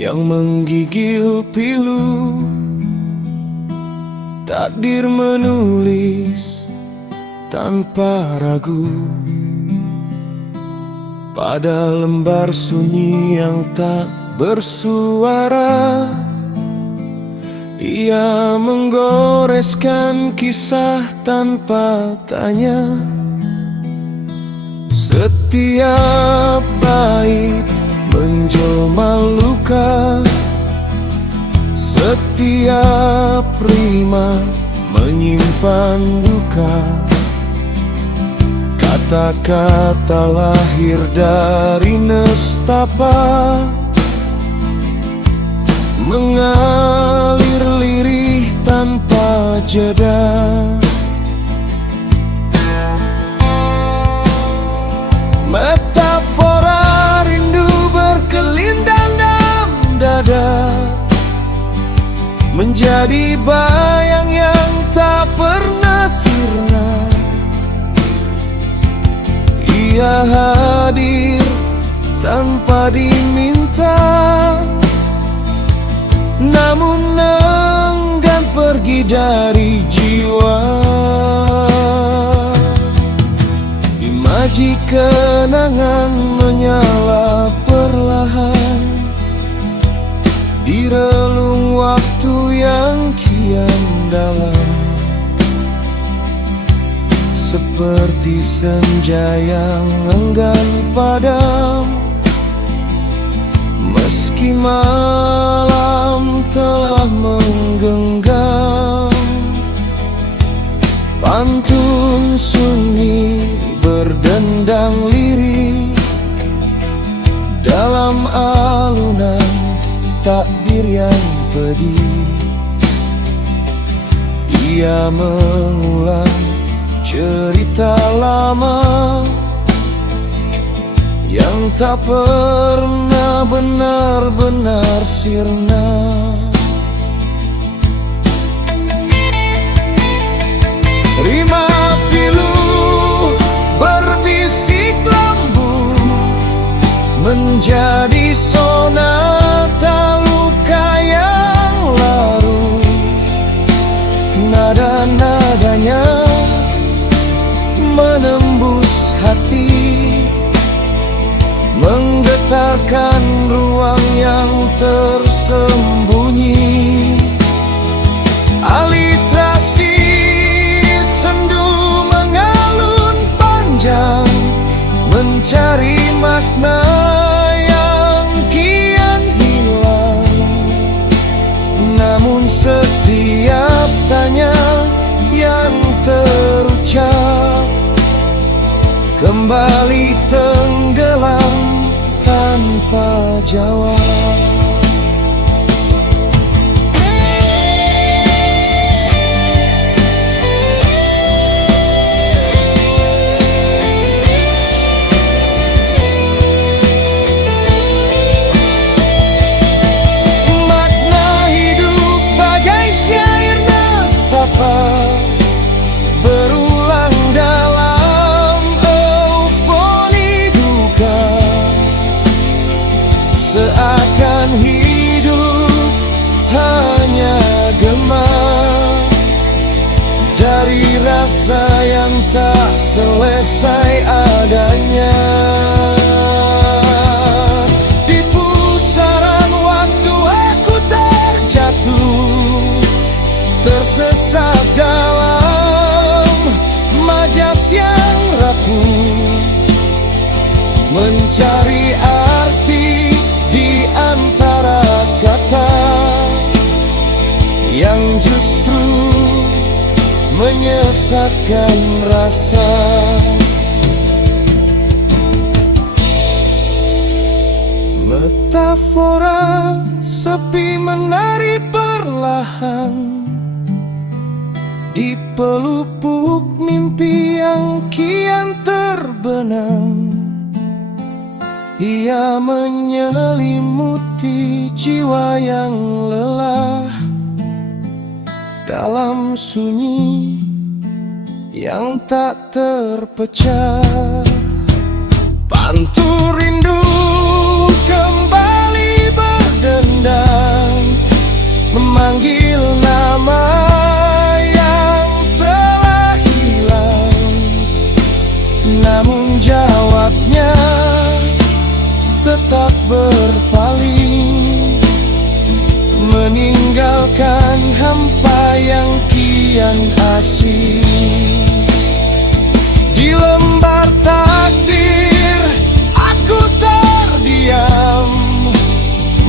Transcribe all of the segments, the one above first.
yang menggigil pilu. Takdir menulis tanpa ragu pada lembar sunyi yang tak bersuara. Ia menggoreskan kisah tanpa tanya. Setiap bait menjelma luka, setiap rima menyimpan duka. Kata-kata lahir dari nestapa, mengalir lirih tanpa jeda. Metafora rindu berkelindang dalam dada, menjadi bayang yang tak pernah sirna. Ia hadir tanpa diminta, namun enggan pergi dari jiwa. Imaji kenangan menyala perlahan di relung waktu yang kian dalam, seperti senja yang enggan padam. Meski malam telah menggenggam, pantun sunyi berdendang lirih dalam alunan takdir yang pedih. Ia mengulang cerita lama yang tak pernah benar-benar sirna. Rima pilu berbisik lembut, menjadi sonata luka yang larut. Nada-nadanya menembus hati, menggetarkan ruang yang tersembunyi. Aliterasi sendu mengalun panjang, mencari makna yang kian hilang. Namun setiap tanya yang terucap kembali tenggelam tanpa jawab. Makna hidup bagai syair nestapa, berulang dalam eufori duka. Seakan hidup hanya gema dari rasa yang tak selesai adanya. Di pusaran waktu aku terjatuh, tersesat dalam majas yang rapuh, mencari arti di antara kata yang justru menyesatkan rasa. Metafora sepi menari perlahan di pelupuk mimpi yang kian terbenam. Ia menyelimuti jiwa yang lelah dalam sunyi yang tak terpecah. Pantul rindu kembali berdendam dan asih. Di lembar takdir aku terdiam,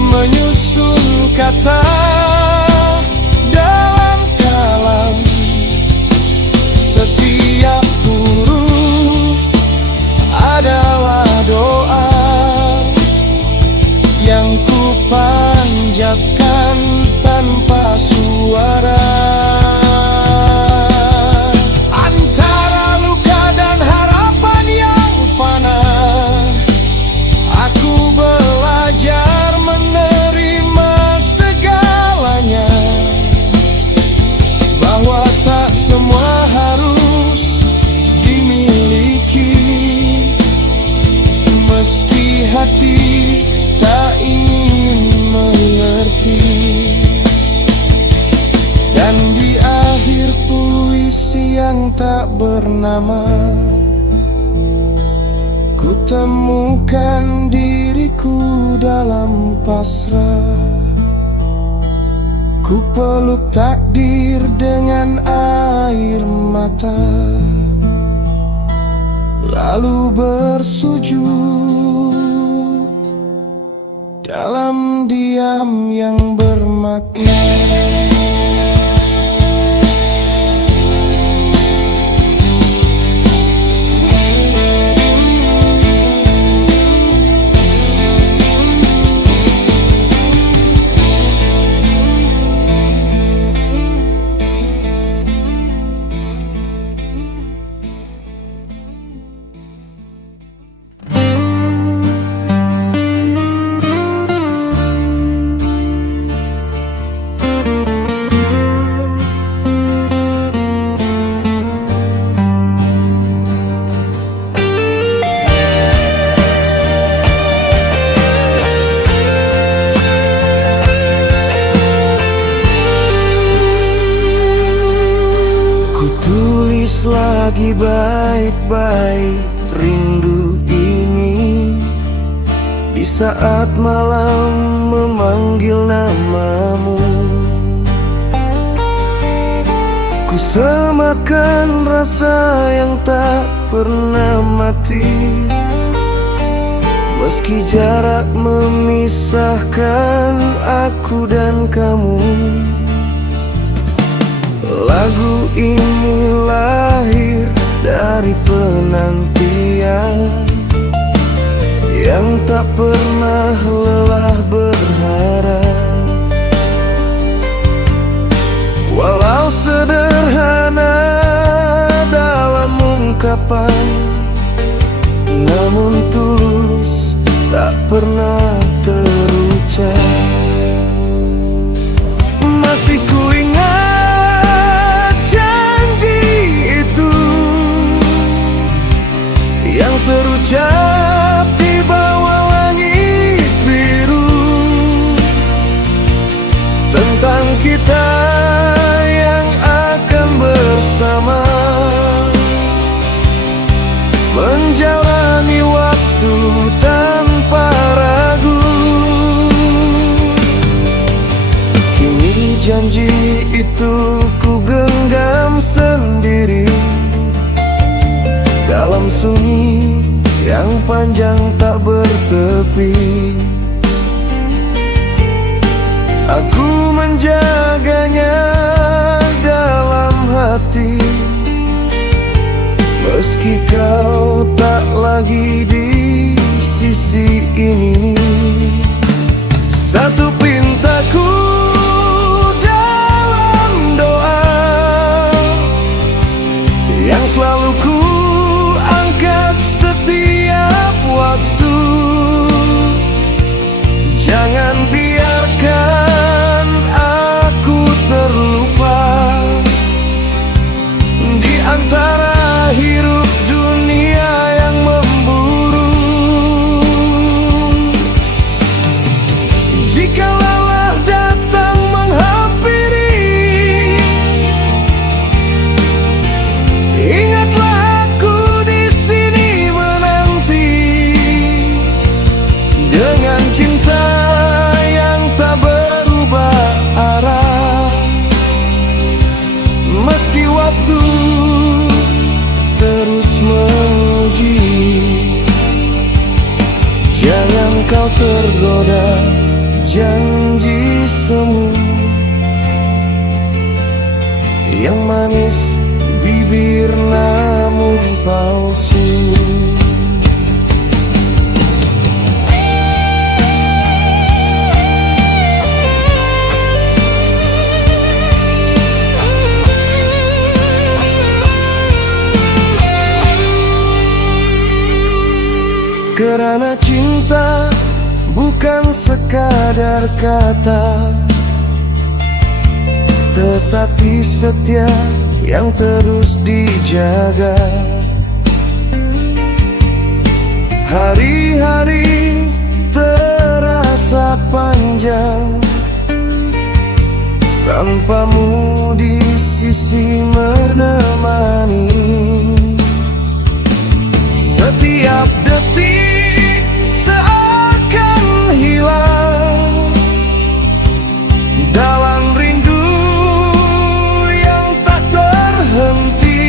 menyusun kata dalam kalam. Setiap huruf adalah doa yang ku panjatkan tanpa suara. Antara luka dan harapan yang fana, aku belajar menerima segalanya, bahwa tak semua harus dimiliki, meski hati tak ingin mengerti. Dan di akhir puisi yang tak bernama, ku temukan diriku dalam pasrah. Ku peluk takdir dengan air mata, lalu bersujud dalam diam yang bermakna. Lagi baik-baik rindu ini, di saat malam memanggil namamu. Ku semakan rasa yang tak pernah mati, meski jarak memisahkan aku dan kamu. Lagu ini lahir dari penantian yang tak pernah lelah berharap. Walau sederhana dalam ungkapan, namun tulus tak pernah terucap. Masih kuingat janji itu yang terucap di bawah langit biru, tentang kita yang akan bersama menjalani waktu tanpa ragu. Kini janji itu ku genggam sendiri dalam sunyi yang panjang tak bertepi. Aku menjaganya dalam hati, meski kau tak lagi di sisi ini. Satu pintaku dalam doa yang selalu ku angkat setiap waktu. Jangan biarkan aku terlupa di antara hirup dunia yang memburu. Jika lelah datang menghampiri, ingatlah aku di sini menanti dengan cinta yang tak berubah arah. Meski janji semu yang manis bibir namun palsu. Karena cinta bukan sekadar kata, tetapi setia yang terus dijaga. Hari-hari terasa panjang tanpamu di sisi menemani. Setiap detik seakan hilang dalam rindu yang tak terhenti.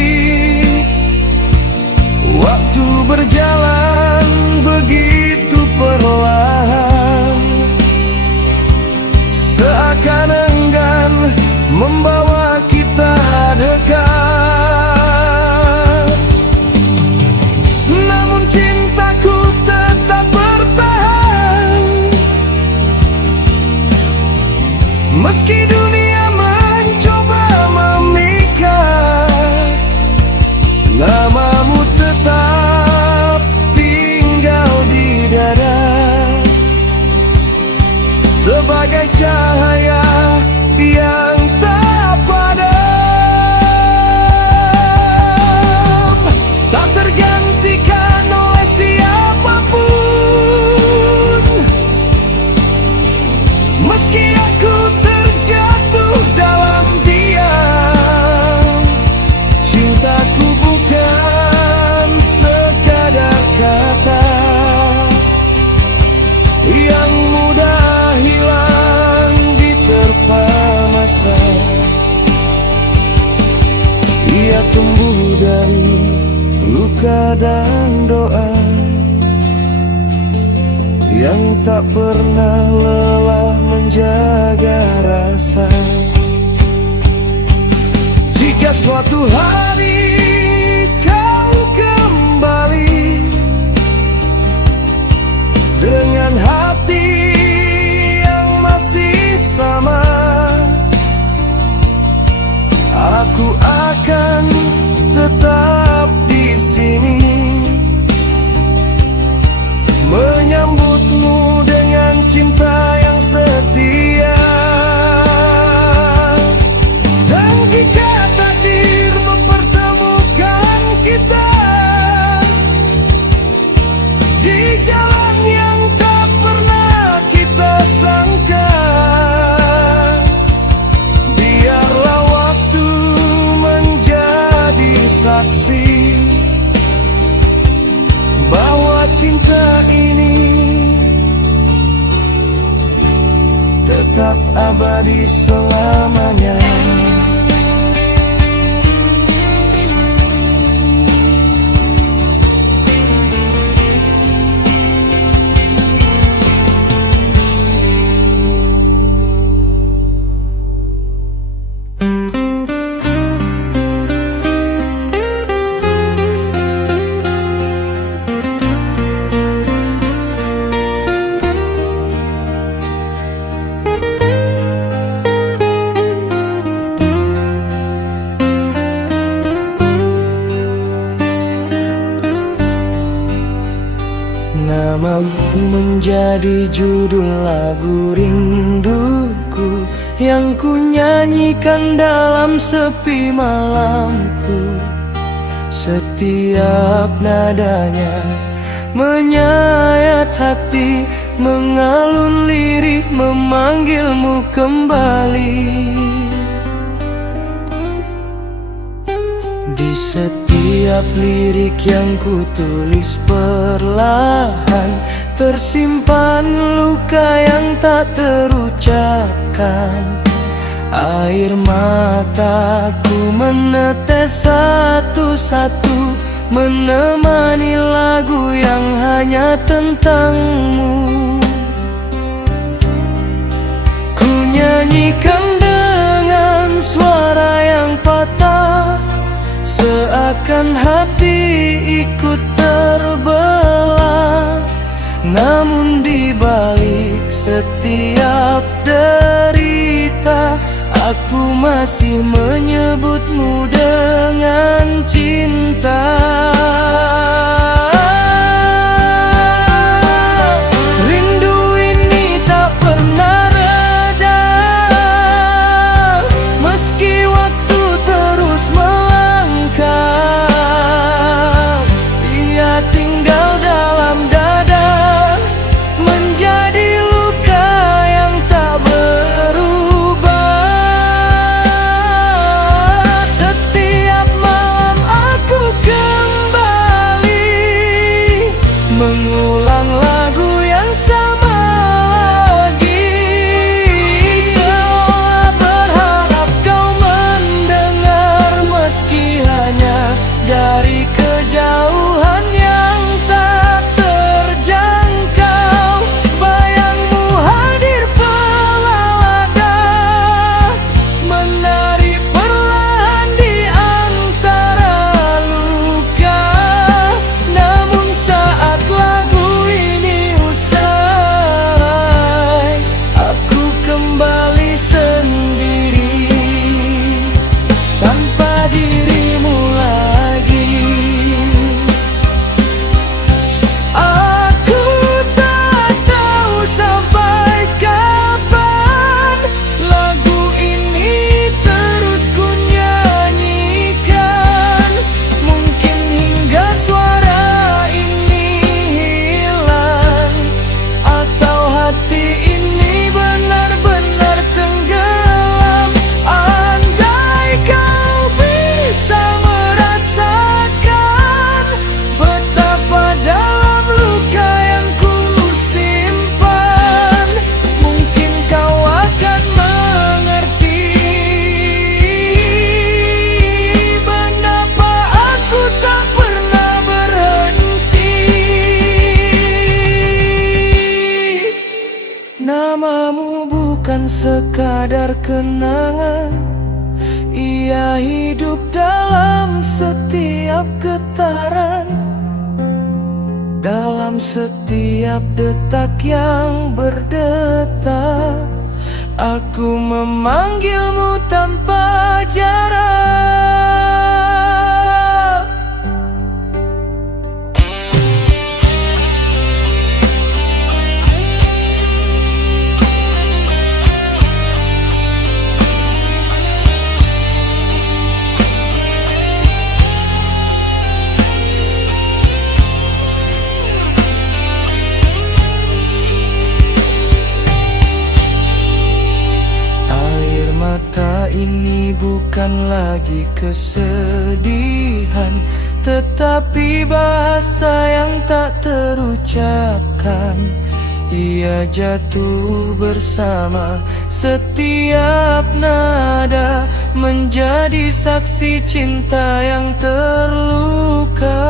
Waktu berjalan begitu perlahan, seakan enggan membawa kita dekat. Namun cintaku tetap bertahan, meski dunia mencoba memikat. Namamu tetap tinggal di dada, sebagai cahaya yang tak padam, tak tergantikan oleh siapapun. Meski aku terjatuh dalam diam, cintaku bukan sekadar kata yang mudah hilang diterpa masa. Ia tumbuh dari luka dan doa yang tak pernah lelah menjaga rasa. Jika suatu hari kau kembali dengan hati yang masih sama, aku akan tetap di sini menyambutmu dengan cinta yang setia. Dan jika takdir mempertemukan kita di jalan yang tak pernah kita sangka, biarlah waktu menjadi saksi bahwa cinta ini tetap abadi selamanya. Namamu menjadi judul lagu rinduku yang ku nyanyikan dalam sepi malamku. Setiap nadanya menyayat hati, mengalun lirih memanggilmu kembali. Di setiap lirik yang ku tulis perlahan, tersimpan luka yang tak terucapkan. Air mataku menetes satu-satu, menemani lagu yang hanya tentangmu. nyanyikan dengan suara yang patah, seakan hati ikut terbelah. Namun di balik setiap derita, aku masih menyebutmu dengan cinta. Rindu ini tak pernah reda, meski waktu terus melangkah. Ia tinggal dalam dada, menjadi luka yang tak berubah. Setiap malam aku kembali mengulang lagu yang sama lagi, seolah berharap kau mendengar, meski hanya dari kejauhan yang tak terjangkau. Bayangmu hadir pelawada, menari perlahan di antara luka. Namun saat lagu ini usai, aku kembali sendiri tanpa dirimu lagi. Aku tak tahu sampai kapan lagu ini terus ku nyanyikan. Mungkin hingga suara ini hilang, atau hati ini benar-benar tenggelam. Andai kau bisa merasakan betapa dalam luka yang ku simpan, mungkin kau akan mengerti betapa aku tak pernah berhenti. Namamu bukan sekadar kenangan, ia hidup dalam setiap getaran, dalam setiap detak yang berdetak. Aku memanggilmu tanpa jarak. Air mata ini bukan lagi kesedihan, tetapi bahasa yang tak terucapkan. Ia jatuh bersama setiap nada, menjadi saksi cinta yang terluka.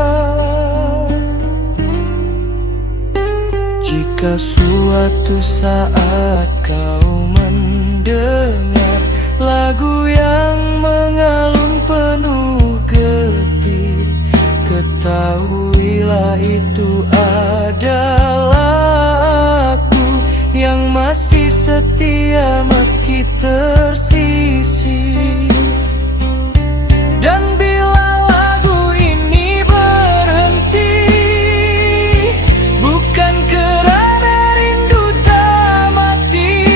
Jika suatu saat kau mendengar lagu yang mengalun penuh getir, ketahuilah itu adalah aku yang masih setia meski tersisih. Dan bila lagu ini berhenti, bukan kerana rindu tak mati,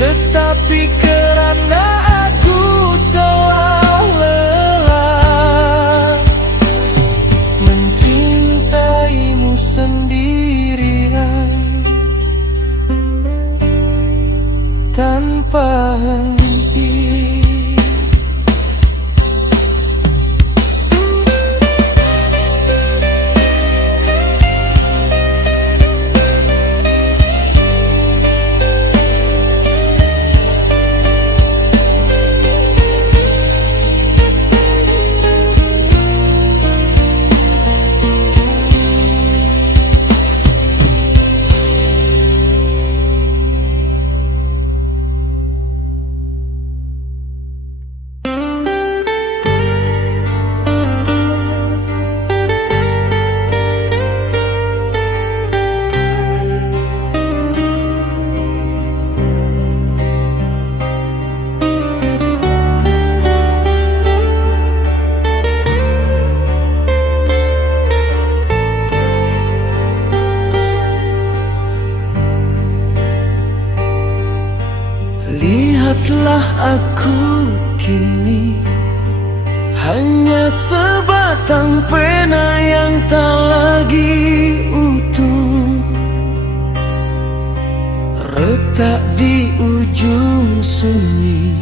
tetapi kerana aku telah lelah mencintaimu sendirian tanpa henti. Lihatlah aku kini, hanya sebatang pena yang tak lagi utuh, retak di ujung sunyi,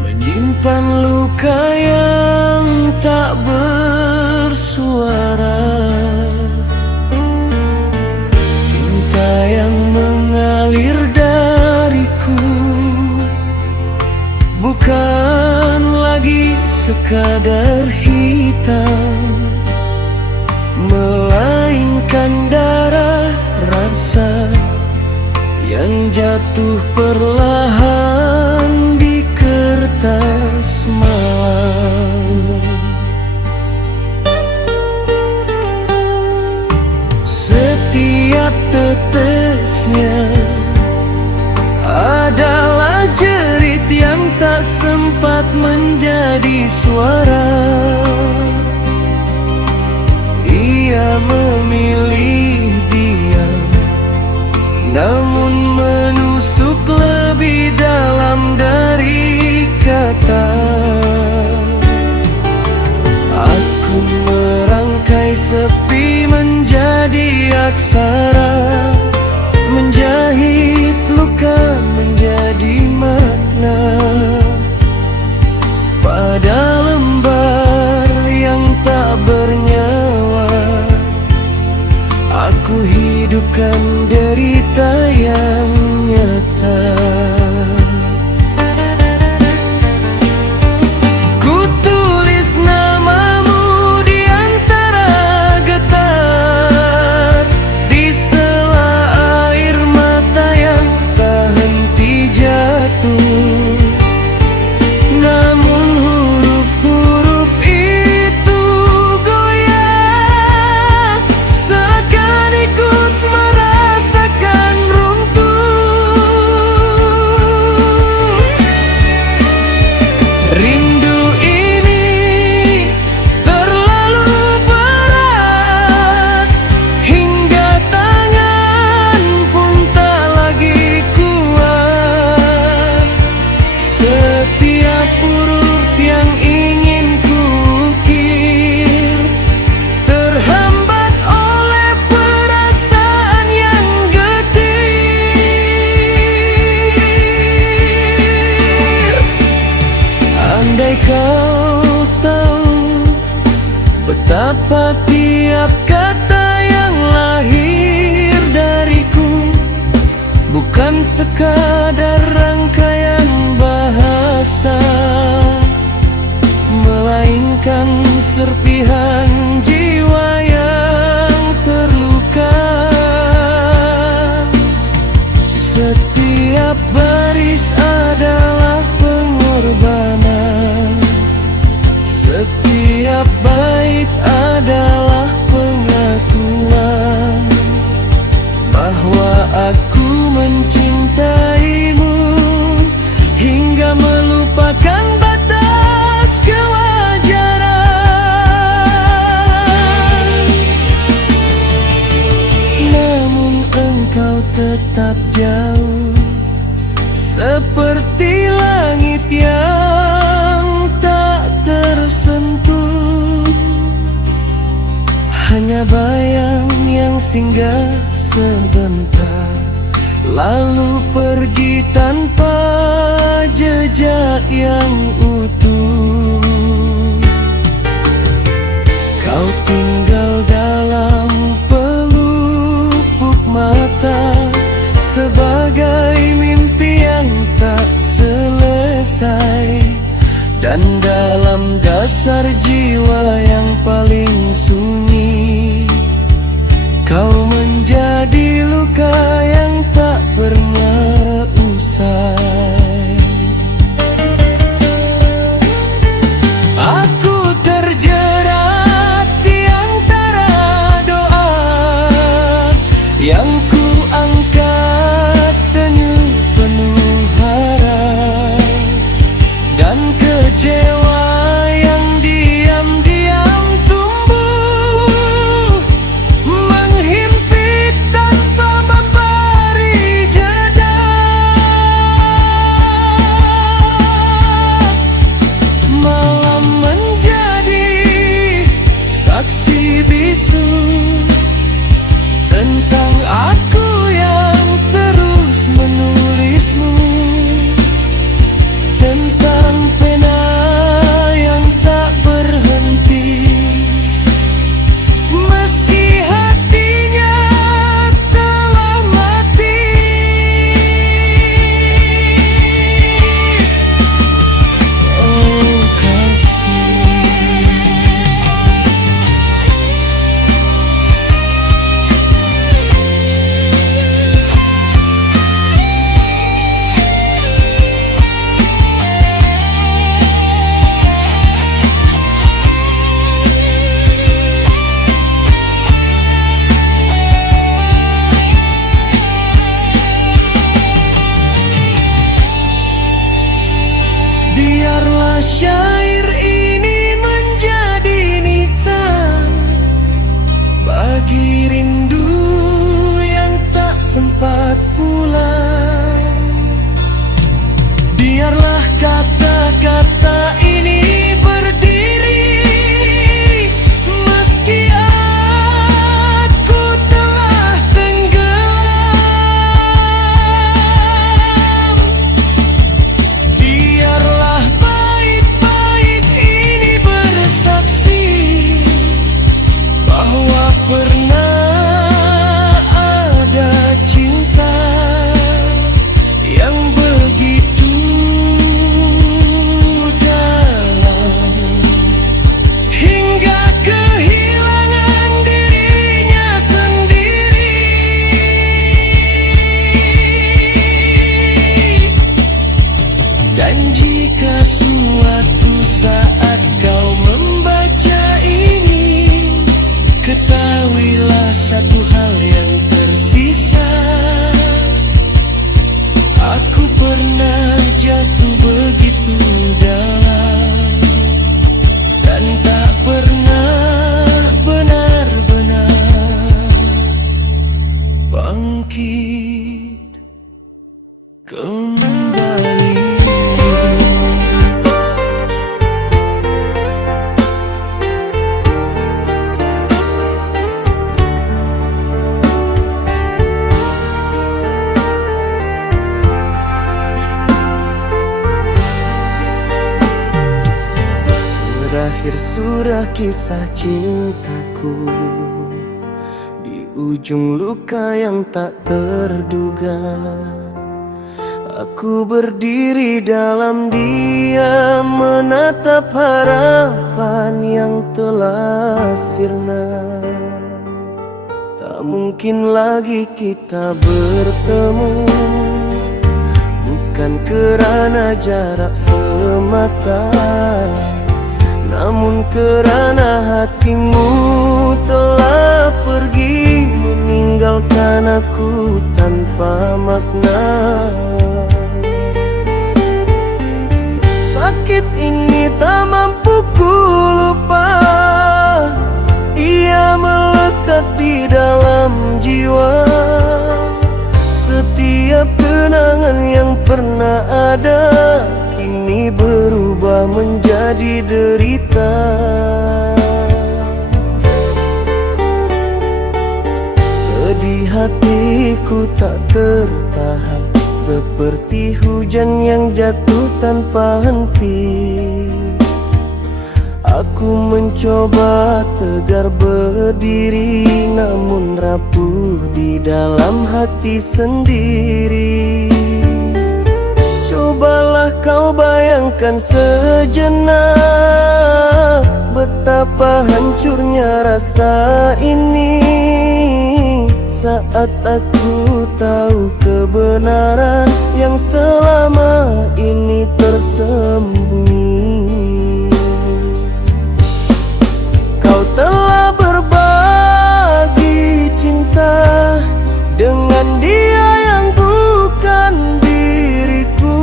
menyimpan luka yang tak bersuara. Cinta yang mengalir dariku bukan lagi sekadar hitam, melainkan darah rasa yang jatuh perlahan di kertas malam. Setiap tetesnya adalah jerit yang tak sempat menjadi suara. Ia memilih diam, namun menusuk lebih dalam dari kata. Aku merangkai sepi menjadi aksara, menjahit luka menjadi makna pada lembar yang tak bernyawa. Aku hidupkan derita yang nyata. Ku tulis namamu di antara getar, di sela air mata yang tak henti jatuh. Namun huruf-huruf itu goyah, seakan ikut merasakan runtuh. Rindu ini terlalu berat, hingga tangan pun tak lagi kuat. Setiap huruf yang ingin kukir terhambat oleh perasaan yang getir. Andai kau tahu betapa tiap kata yang lahir dariku bukan sekadar rangkaian bahasa, melainkan serpihan jiwa yang terluka. Setiap baris adalah pengorbanan, setiap bait adalah pengakuan bahwa aku mencintaimu hingga melupakan batas kewajaran. Namun engkau tetap jauh, seperti langit yang tak tersentuh, hanya bayang yang singgah sebentar, lalu pergi tanpa jejak yang utuh. Kau tinggal dalam pelupuk mata, sebagai mimpi yang tak selesai, dan dalam dasar jiwa yang paling sunyi, kau menjadi luka yang tak pernah usai. Aku terjerat di antara doa yang ku angkat dengan penuh harap, dan kecewa yang diam-diam tumbuh, menghimpit tanpa memberi jeda. syair ini menjadi nisan bagi rindu yang tak sempat pulang. Biarlah kata-kata ini berdiri meski aku telah tenggelam. Biarlah bait-bait ini bersaksi bahwa pernah ada cinta yang begitu dalam, hingga kehilangan dirinya sendiri. Dan jika suatu saat kau membaca ini, ketahuilah satu hal yang tersisa: aku pernah jatuh begitu dalam dan tak pernah benar-benar bangkit kembali. Berakhir surah kisah cintaku di ujung luka yang tak terduga. Aku berdiri dalam diam menatap harapan yang telah sirna. Tak mungkin lagi kita bertemu, bukan kerana jarak semata, namun kerana hatimu telah pergi meninggalkan aku tanpa makna. Sakit ini tak mampu ku lupa, ia melekat di dalam jiwa. Setiap kenangan yang pernah ada kini berubah menjadi derita. Sedih hatiku tak tertahan, seperti hujan yang jatuh tanpa henti. Aku mencoba tegar berdiri, namun rapuh di dalam hati sendiri. Cobalah kau bayangkan sejenak betapa hancurnya rasa ini saat aku tahu kebenaran yang selama ini tersembunyi. Kau telah berbagi cinta dengan dia yang bukan diriku,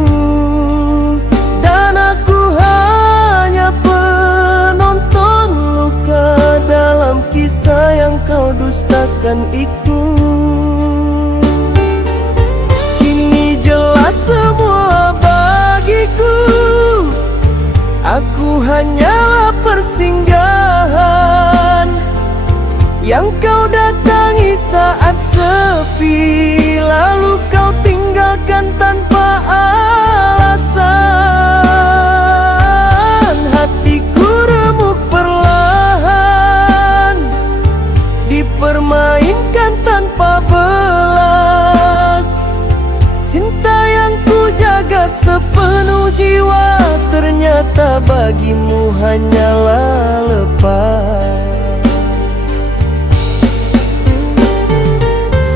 dan aku hanya penonton luka dalam kisah yang kau dustakan itu. Kini jelas semua bagiku, aku hanyalah persinggahan yang kau datangi saat sepi, lalu kau tinggalkan tanpa alasan. Hatiku remuk perlahan, dipermainkan tanpa belas. Cinta yang ku jaga sepenuh jiwa ternyata bagimu hanyalah lepas.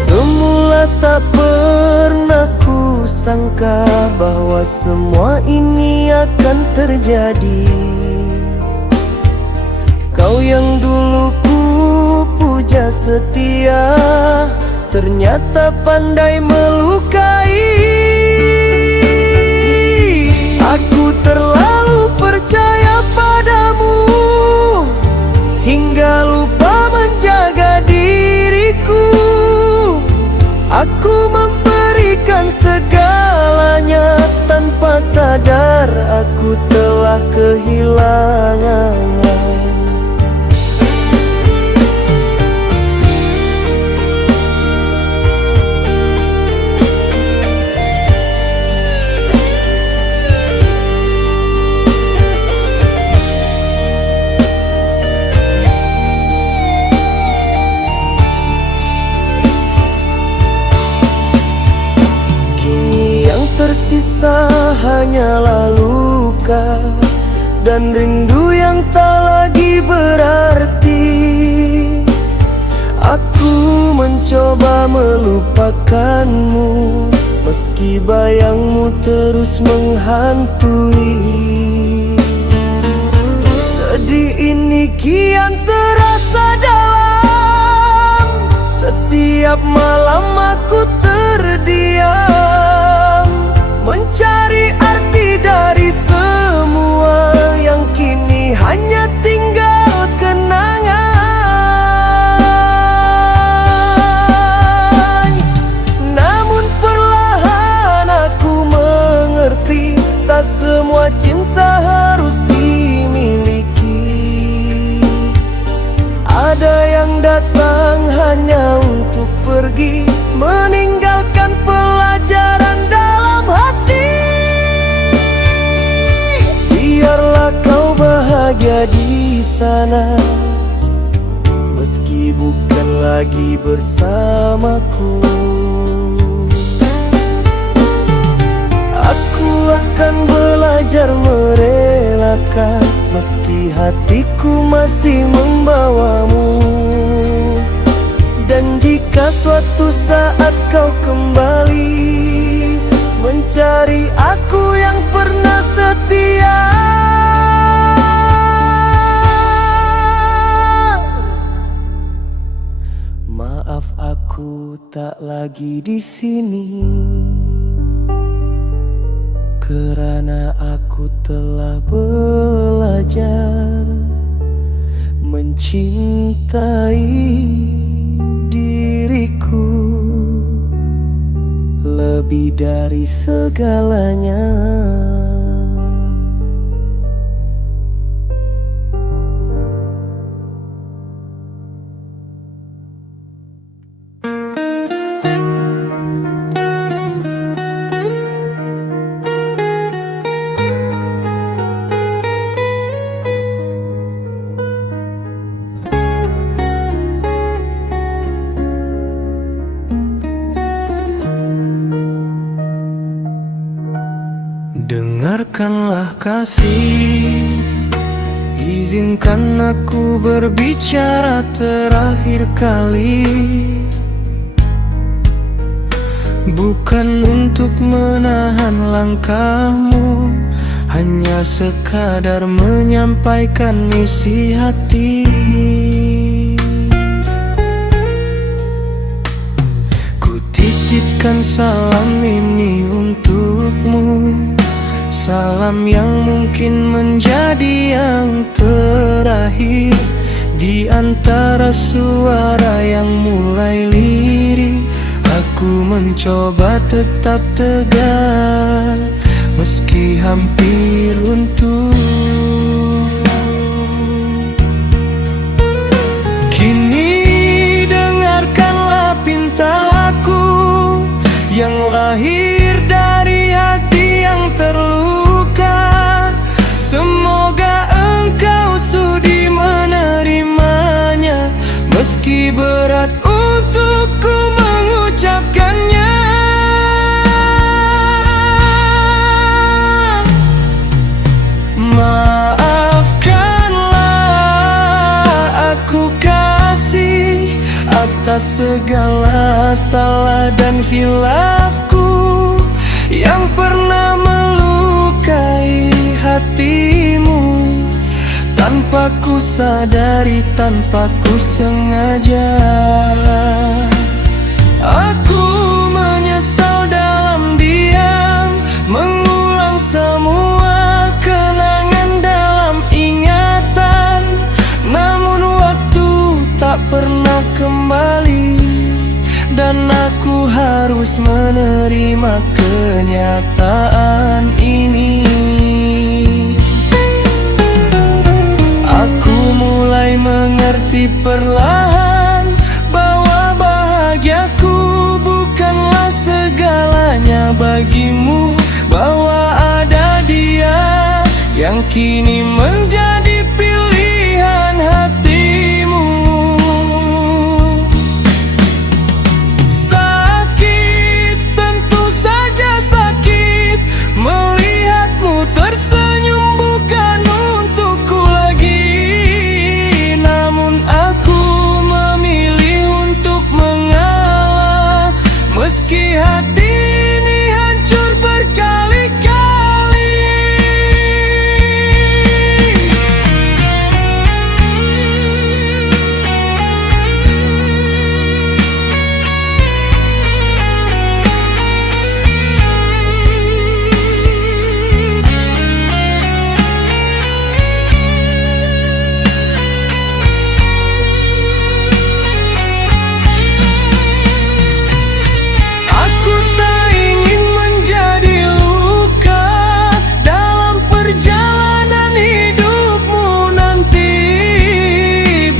Semula tak pernah ku sangka bahwa semua ini akan terjadi. Kau yang dulu ku puja setia, ternyata pandai melukai. Aku terlalu percaya kehilangan segalanya. Tanpa sadar aku telah kehilangan. Tersisa hanyalah luka dan rindu yang tak lagi berarti. Aku mencoba melupakanmu, meski bayangmu terus menghantui. Sedih ini kian terasa dalam. Setiap malam aku terdiam, mencari arti dari semua yang kini hanya tinggal kenangan. Namun perlahan aku mengerti, tak semua cinta harus dimiliki. Ada yang datang hanya untuk pergi, meninggalkan pelajaran dalam hati. Biarlah kau bahagia di sana, meski bukan lagi bersamaku. Aku akan belajar merelakan, meski hatiku masih membawamu. Dan jika suatu saat kau kembali mencari aku yang pernah setia, maaf aku tak lagi di sini, karena aku telah belajar mencintai diriku lebih dari segalanya. Dengarkanlah kasih, izinkan aku berbicara terakhir kali. Bukan untuk menahan langkahmu, hanya sekadar menyampaikan isi hati. Ku titipkan salam ini untukmu, salam yang mungkin menjadi yang terakhir di antara suara yang mulai lirih. Aku mencoba tetap tegar, meski hampir runtuh. Kini dengarkanlah pintaku yang lahir dari hati yang terluka. Semoga engkau sudi menerimanya, meski berat untukku mengucapkannya. Maafkanlah aku kasih atas segala salah dan hilafku yang pernah melukai hatimu. Tanpa ku sadari, tanpa ku sengaja, aku menyesal dalam diam, mengulang semua kenangan dalam ingatan. Namun waktu tak pernah kembali, dan aku harus menerima kenyataan ini. Aku mulai mengerti perlahan bahwa bahagiaku bukanlah segalanya bagimu, bahwa ada dia yang kini menjadi pilihan hatimu. Sakit, tentu saja sakit, melihatmu tersenyum bukan untukku lagi. Namun aku memilih untuk mengalah, meski hati ini hancur berkali-kali. Aku tak ingin menjadi luka dalam perjalanan hidupmu nanti.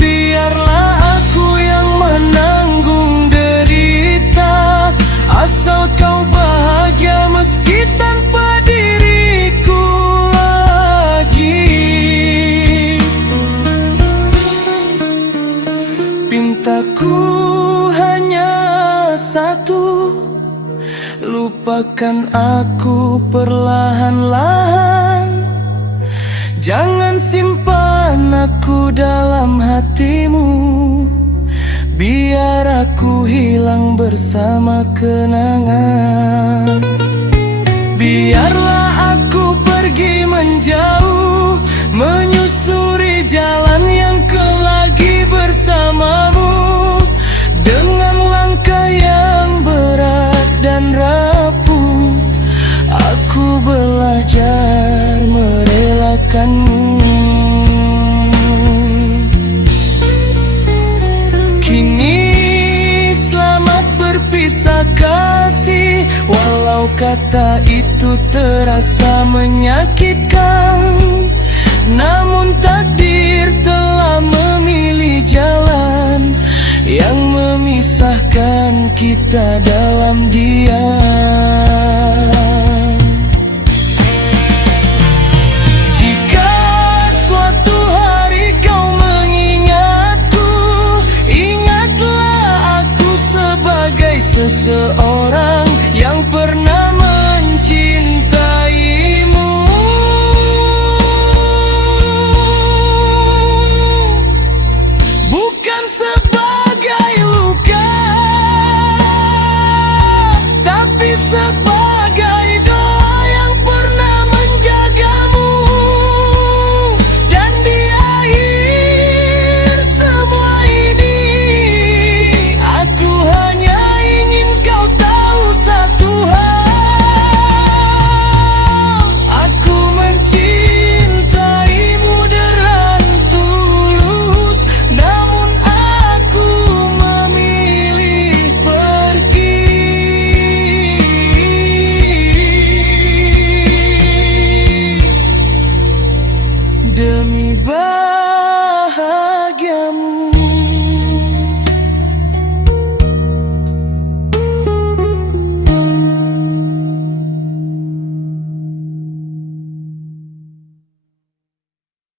Biarlah aku yang menanggung derita, asal kau bahagia meski tanpa diriku lagi. Pintaku hanya satu, lupakan aku perlahan-lahan. Jangan simpan aku dalam hatimu, biar aku hilang bersama kenangan. Biarlah aku pergi menjauh, menyusuri jalan yang kelagi bersamamu. Dengan langkah yang berat dan rapuh, aku belajar merelakanmu. Kini selamat berpisah kasih, walau kata itu terasa menyakitkan. Namun takdir telah memilih jalan yang memisahkan kita dalam diam.